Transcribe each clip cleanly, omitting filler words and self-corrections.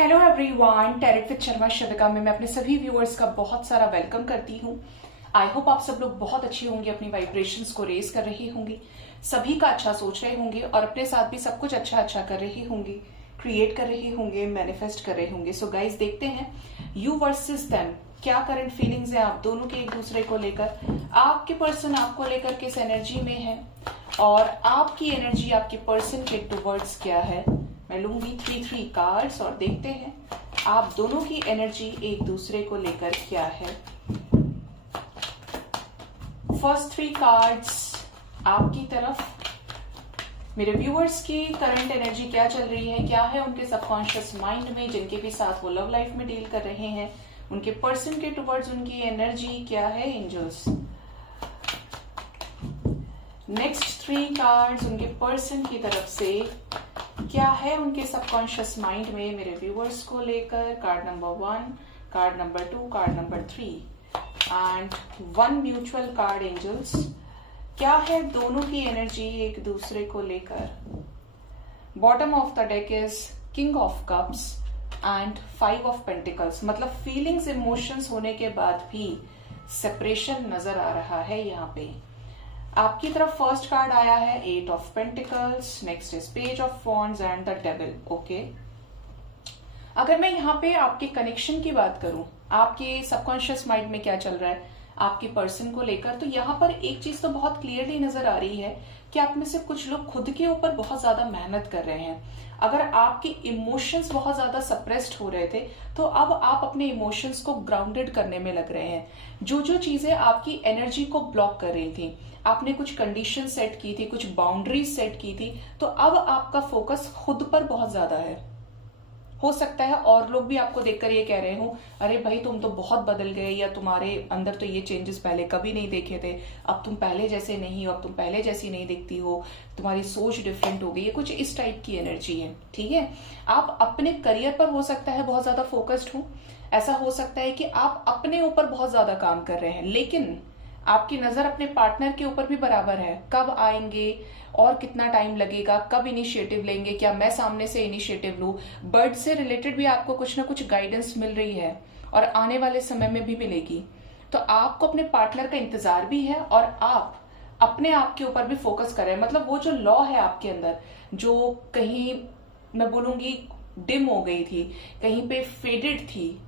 Hello everyone, tarot with Sharma Shavika में मैं अपने सभी व्यूअर्स का बहुत सारा वेलकम करती हूँ। आई होप आप सब लोग बहुत अच्छे होंगे, अपनी वाइब्रेशंस को रेज कर रहे होंगे, सभी का अच्छा सोच रहे होंगे और अपने साथ भी सब कुछ अच्छा अच्छा कर रहे होंगे, क्रिएट कर रहे होंगे, मैनिफेस्ट कर रहे होंगे। सो गाइज देखते हैं यू वर्सेस देम, क्या करंट फीलिंग्स है आप दोनों के एक दूसरे को लेकर। आपके पर्सन आपको लेकर किस एनर्जी में है और आपकी एनर्जी आपके पर्सन के टुवर्ड्स क्या है। मैं लूंगी 3 कार्ड्स और देखते हैं आप दोनों की एनर्जी एक दूसरे को लेकर क्या है। फर्स्ट 3 कार्ड्स आपकी तरफ, मेरे व्यूअर्स की करंट एनर्जी क्या चल रही है, क्या है उनके सबकॉन्शियस माइंड में, जिनके भी साथ वो लव लाइफ में डील कर रहे हैं, उनके पर्सन के टुवर्ड्स उनकी एनर्जी क्या है। एंजल्स। नेक्स्ट 3 कार्ड्स उनके पर्सन की तरफ से क्या है उनके सबकॉन्शियस माइंड में मेरे व्यूअर्स को लेकर। Card number 1, card number 2, card number 3 and 1 mutual card. Angels, क्या है दोनों की एनर्जी एक दूसरे को लेकर। Bottom of the deck is king of cups and 5 of pentacles, मतलब फीलिंग्स इमोशंस होने के बाद भी सेपरेशन नजर आ रहा है यहाँ पे। आपकी तरफ फर्स्ट कार्ड आया है 8 of pentacles, next is page of wands and the devil. Okay, अगर मैं यहाँ पे आपके कनेक्शन की बात करूं, आपके सबकॉन्शियस माइंड में क्या चल रहा है आपके पर्सन को लेकर, तो यहाँ पर एक चीज तो बहुत क्लियरली नजर आ रही है कि आप में से कुछ लोग खुद के ऊपर बहुत ज्यादा मेहनत कर रहे हैं। अगर आपके इमोशंस बहुत ज्यादा सप्रेस्ड हो रहे थे तो अब आप अपने इमोशंस को ग्राउंडेड करने में लग रहे हैं। जो जो चीजें आपकी एनर्जी को ब्लॉक कर रही थी, आपने कुछ कंडीशन सेट की थी, कुछ बाउंड्रीज सेट की थी, तो अब आपका फोकस खुद पर बहुत ज्यादा है। हो सकता है और लोग भी आपको देखकर ये कह रहे हो, अरे भाई तुम तो बहुत बदल गए, या तुम्हारे अंदर तो ये चेंजेस पहले कभी नहीं देखे थे, अब तुम पहले जैसे नहीं हो, अब तुम पहले जैसी नहीं दिखती हो, तुम्हारी सोच डिफरेंट हो गई है। कुछ इस टाइप की एनर्जी है। ठीक है, आप अपने करियर पर हो सकता है बहुत ज्यादा फोकस्ड हो, ऐसा हो सकता है कि आप अपने ऊपर बहुत ज्यादा काम कर रहे हैं, लेकिन आपकी नजर अपने पार्टनर के ऊपर भी बराबर है। कब आएंगे और कितना टाइम लगेगा, कब इनिशिएटिव लेंगे, क्या मैं सामने से इनिशिएटिव लूं। बर्ड से रिलेटेड भी आपको कुछ ना कुछ गाइडेंस मिल रही है और आने वाले समय में भी मिलेगी। तो आपको अपने पार्टनर का इंतजार भी है और आप अपने आप के ऊपर भी फोकस कर रहे हैं। मतलब वो जो लॉ है आपके अंदर, जो कहीं मैं बोलूंगी डिम हो गई थी, कहीं पे फेडेड थी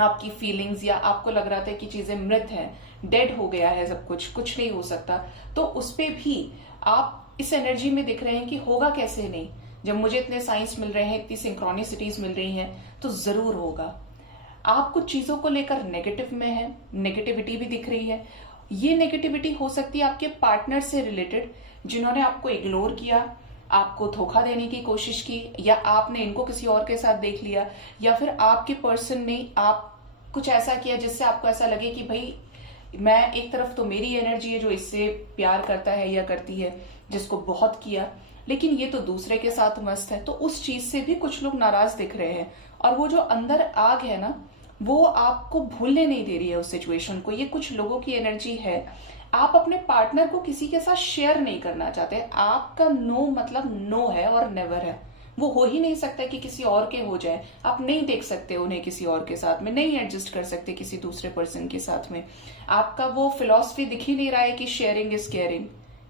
आपकी फीलिंग्स, या आपको लग रहा था कि चीजें मृत हैं, डेड हो गया है सब कुछ, कुछ नहीं हो सकता, तो उस पे भी आप इस एनर्जी में दिख रहे हैं कि होगा कैसे नहीं। जब मुझे इतने साइंस मिल रहे हैं, इतनी सिंक्रोनिसिटीज मिल रही हैं, तो जरूर होगा। आप कुछ चीजों को लेकर नेगेटिव में है, नेगेटिविटी भी दिख रही है। ये नेगेटिविटी हो सकती है आपके पार्टनर से रिलेटेड, जिन्होंने आपको इग्नोर किया, आपको धोखा देने की कोशिश की, या आपने इनको किसी और के साथ देख लिया, या फिर आपके पर्सन ने आप कुछ ऐसा किया जिससे आपको ऐसा लगे कि भाई मैं, एक तरफ तो मेरी एनर्जी है जो इससे प्यार करता है या करती है, जिसको बहुत किया, लेकिन ये तो दूसरे के साथ मस्त है। तो उस चीज से भी कुछ लोग नाराज दिख रहे हैं और वो जो अंदर आग है ना, वो आपको भूलने नहीं दे रही है उस सिचुएशन को। ये कुछ लोगों की एनर्जी है। आप अपने पार्टनर को किसी के साथ शेयर नहीं करना चाहते। आपका नो मतलब नो है और नेवर है। वो हो ही नहीं सकता कि किसी और के हो जाए। आप नहीं देख सकते उन्हें किसी और के साथ में, नहीं एडजस्ट कर सकते किसी दूसरे पर्सन के साथ में। आपका वो फिलॉसफी दिख ही नहीं रहा है कि शेयरिंग इज केयरिंग।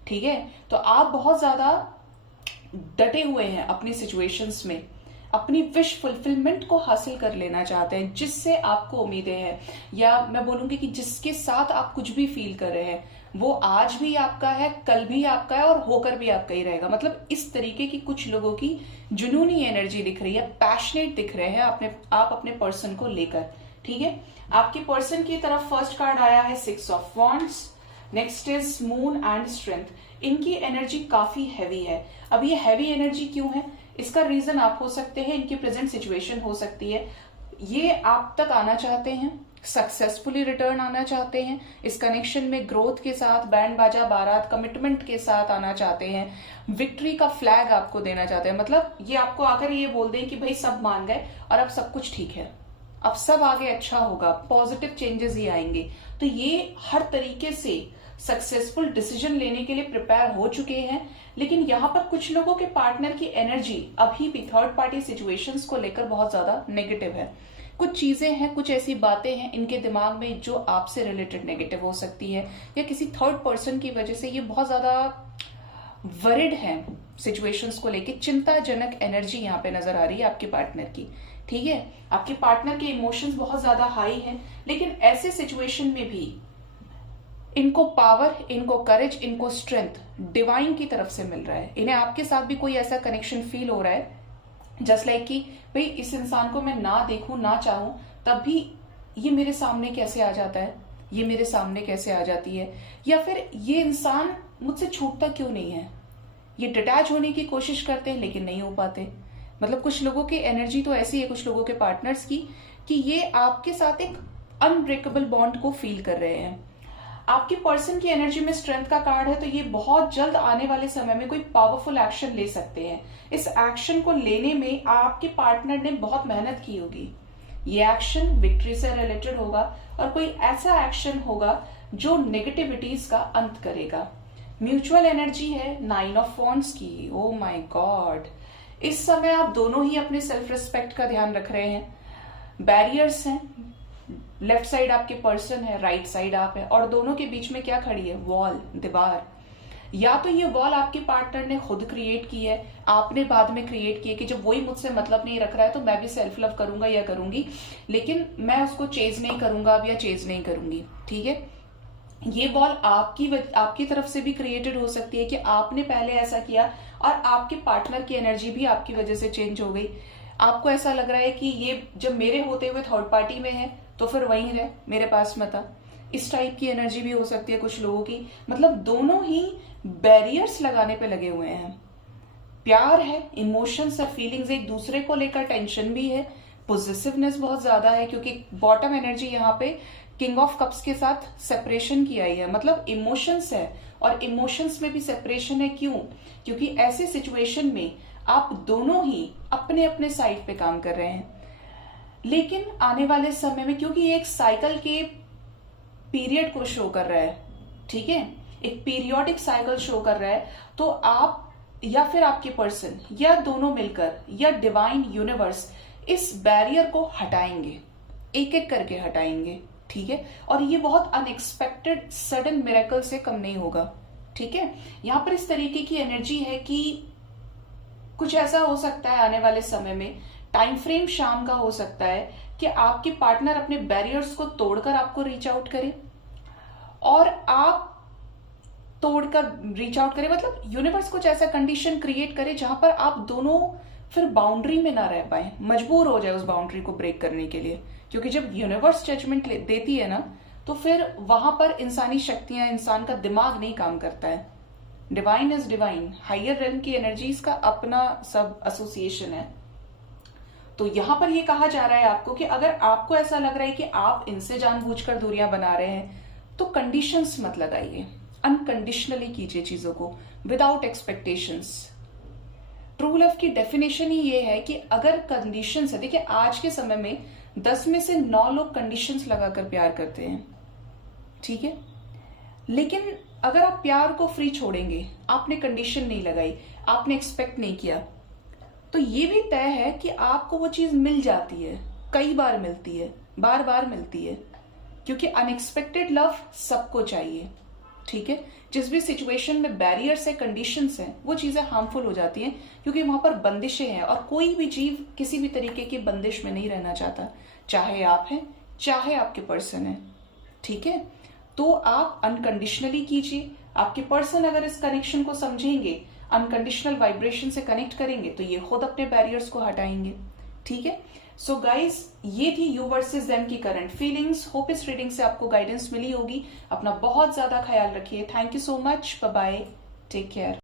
ठीक है, तो आप बहुत ज्यादा डटे हुए हैं अपनी सिचुएशंस में, अपनी विश फुलफिलमेंट को हासिल कर लेना चाहते हैं, जिससे आपको उम्मीदें हैं, या मैं बोलूंगी कि जिसके साथ आप कुछ भी फील कर रहे हैं वो आज भी आपका है, कल भी आपका है और होकर भी आपका ही रहेगा। मतलब इस तरीके की कुछ लोगों की जुनूनी एनर्जी दिख रही है, पैशनेट दिख रहे हैं आप अपने पर्सन को लेकर। ठीक है, आपके पर्सन की तरफ फर्स्ट कार्ड आया है 6 of wands, next is moon and strength. इनकी एनर्जी काफी हैवी है। अब ये हैवी एनर्जी क्यों है, इसका रीजन आप हो सकते हैं, इनकी प्रेजेंट सिचुएशन हो सकती है। ये आप तक आना चाहते हैं, सक्सेसफुली रिटर्न आना चाहते हैं, इस कनेक्शन में ग्रोथ के साथ, बैंड बाजा बारात, कमिटमेंट के साथ आना चाहते हैं, विक्ट्री का फ्लैग आपको देना चाहते हैं। मतलब ये आपको आकर ये बोल दें कि भाई सब मान गए और अब सब कुछ ठीक है, अब सब आगे अच्छा होगा, पॉजिटिव चेंजेस ही आएंगे। तो ये हर तरीके से सक्सेसफुल डिसीजन लेने के लिए प्रिपेयर हो चुके हैं। लेकिन यहाँ पर कुछ लोगों के पार्टनर की एनर्जी अभी भी थर्ड पार्टी सिचुएशंस को लेकर बहुत ज्यादा नेगेटिव है। कुछ चीजें हैं, कुछ ऐसी बातें हैं इनके दिमाग में जो आपसे रिलेटेड नेगेटिव हो सकती है, या किसी थर्ड पर्सन की वजह से ये बहुत ज्यादा वरिड है सिचुएशंस को लेके। चिंताजनक एनर्जी यहाँ पे नजर आ रही है आपके पार्टनर की। ठीक है, आपके पार्टनर के इमोशंस बहुत ज्यादा हाई हैं, लेकिन ऐसे सिचुएशन में भी इनको पावर, इनको करेज, इनको स्ट्रेंथ डिवाइन की तरफ से मिल रहा है। इन्हें आपके साथ भी कोई ऐसा कनेक्शन फील हो रहा है जस्ट लाइक कि भाई इस इंसान को मैं ना देखूं ना चाहूं तब भी ये मेरे सामने कैसे आ जाता है, ये मेरे सामने कैसे आ जाती है, या फिर ये इंसान मुझसे छूटता क्यों नहीं है। ये डिटैच होने की कोशिश करते हैं लेकिन नहीं हो पाते। मतलब कुछ लोगों की एनर्जी तो ऐसी है, कुछ लोगों के पार्टनर्स की, कि ये आपके साथ एक अनब्रेकेबल बॉन्ड को फील कर रहे हैं। आपके पर्सन की एनर्जी में स्ट्रेंथ का कार्ड है, तो ये बहुत जल्द आने वाले समय में कोई पावरफुल एक्शन ले सकते हैं। इस एक्शन को लेने में आपके पार्टनर ने बहुत मेहनत की होगी। ये एक्शन विक्ट्री से रिलेटेड होगा और कोई ऐसा एक्शन होगा जो नेगेटिविटीज का अंत करेगा। म्यूचुअल एनर्जी है 9 ऑफ वॉन्ड्स की। ओ माय गॉड, इस समय आप दोनों ही अपने सेल्फ रिस्पेक्ट का ध्यान रख रहे हैं। बैरियर्स हैं, लेफ्ट साइड आपके पर्सन है, राइट साइड आप है, और दोनों के बीच में क्या खड़ी है? वॉल, दीवार। या तो ये वॉल आपके पार्टनर ने खुद क्रिएट की है, आपने बाद में क्रिएट की है कि जब वही मुझसे मतलब नहीं रख रहा है तो मैं भी सेल्फ लव करूंगा या करूंगी, लेकिन मैं उसको चेज नहीं करूंगा अब या चेज नहीं करूंगी। ठीक है, ये वॉल आपकी तरफ से भी क्रिएटेड हो सकती है कि आपने पहले ऐसा किया और आपके पार्टनर की एनर्जी भी आपकी वजह से चेंज हो गई। आपको ऐसा लग रहा है कि ये जब मेरे होते हुए थर्ड पार्टी में है तो फिर वहीं रहे, मेरे पास मत आ। इस टाइप की एनर्जी भी हो सकती है कुछ लोगों की। मतलब दोनों ही बैरियर्स लगाने पे लगे हुए हैं। प्यार है, इमोशंस और फीलिंग्स एक दूसरे को लेकर, टेंशन भी है, पॉजिटिवनेस बहुत ज्यादा है, क्योंकि बॉटम एनर्जी यहाँ पे किंग ऑफ कप्स के साथ सेपरेशन की आई है। मतलब इमोशंस है और इमोशंस में भी सेपरेशन है। क्यों? क्योंकि ऐसे सिचुएशन में आप दोनों ही अपने अपने साइड पे काम कर रहे हैं। लेकिन आने वाले समय में, क्योंकि एक साइकिल के पीरियड को शो कर रहा है, ठीक है, एक पीरियोडिक साइकिल शो कर रहा है, तो आप या फिर आपके पर्सन या दोनों मिलकर या डिवाइन यूनिवर्स इस बैरियर को हटाएंगे, एक एक करके हटाएंगे। ठीक है, और ये बहुत अनएक्सपेक्टेड सडन मिरेकल से कम नहीं होगा। ठीक है, यहां पर इस तरीके की एनर्जी है कि कुछ ऐसा हो सकता है आने वाले समय में, टाइम फ्रेम शाम का हो सकता है कि आपके पार्टनर अपने बैरियर्स को तोड़कर आपको रीच आउट करे और आप तोड़कर रीच आउट करें। मतलब यूनिवर्स कुछ ऐसा कंडीशन क्रिएट करे जहां पर आप दोनों फिर बाउंड्री में ना रह पाए, मजबूर हो जाए उस बाउंड्री को ब्रेक करने के लिए। क्योंकि जब यूनिवर्स जजमेंट देती है ना, तो फिर वहां पर इंसानी शक्तियां, इंसान का दिमाग नहीं काम करता है। Divine is divine, higher realm की एनर्जीज का अपना सब एसोसिएशन है। तो यहां पर ये कहा जा रहा है आपको कि अगर आपको ऐसा लग रहा है कि आप इनसे जानबूझकर दूरियां बना रहे हैं, तो कंडीशंस मत लगाइए, अनकंडीशनली कीजिए चीजों को, विदाउट एक्सपेक्टेशंस। ट्रू लव की डेफिनेशन ही ये है कि अगर कंडीशंस है, देखिए आज के समय में 10 में से 9 लोग कंडीशंस लगाकर प्यार करते हैं। ठीक है, लेकिन अगर आप प्यार को फ्री छोड़ेंगे, आपने कंडीशन नहीं लगाई, आपने एक्सपेक्ट नहीं किया, तो ये भी तय है कि आपको वो चीज मिल जाती है, कई बार मिलती है, बार बार मिलती है, क्योंकि अनएक्सपेक्टेड लव सबको चाहिए। ठीक है, जिस भी सिचुएशन में बैरियर्स है, कंडीशंस हैं, वो चीजें हार्मफुल हो जाती हैं, क्योंकि वहां पर बंदिशें हैं और कोई भी जीव किसी भी तरीके की बंदिश में नहीं रहना चाहता, चाहे आप हैं चाहे आपके पर्सन है। ठीक है, तो आप अनकंडीशनली कीजिए। आपके पर्सन अगर इस कनेक्शन को समझेंगे, अनकंडीशनल वाइब्रेशन से कनेक्ट करेंगे, तो ये खुद अपने बैरियर्स को हटाएंगे। ठीक है, सो गाइज, ये थी यू वर्सेस देम की करंट फीलिंग्स। होप इस रीडिंग से आपको गाइडेंस मिली होगी। अपना बहुत ज्यादा ख्याल रखिए। Thank you so much, bye bye, take care.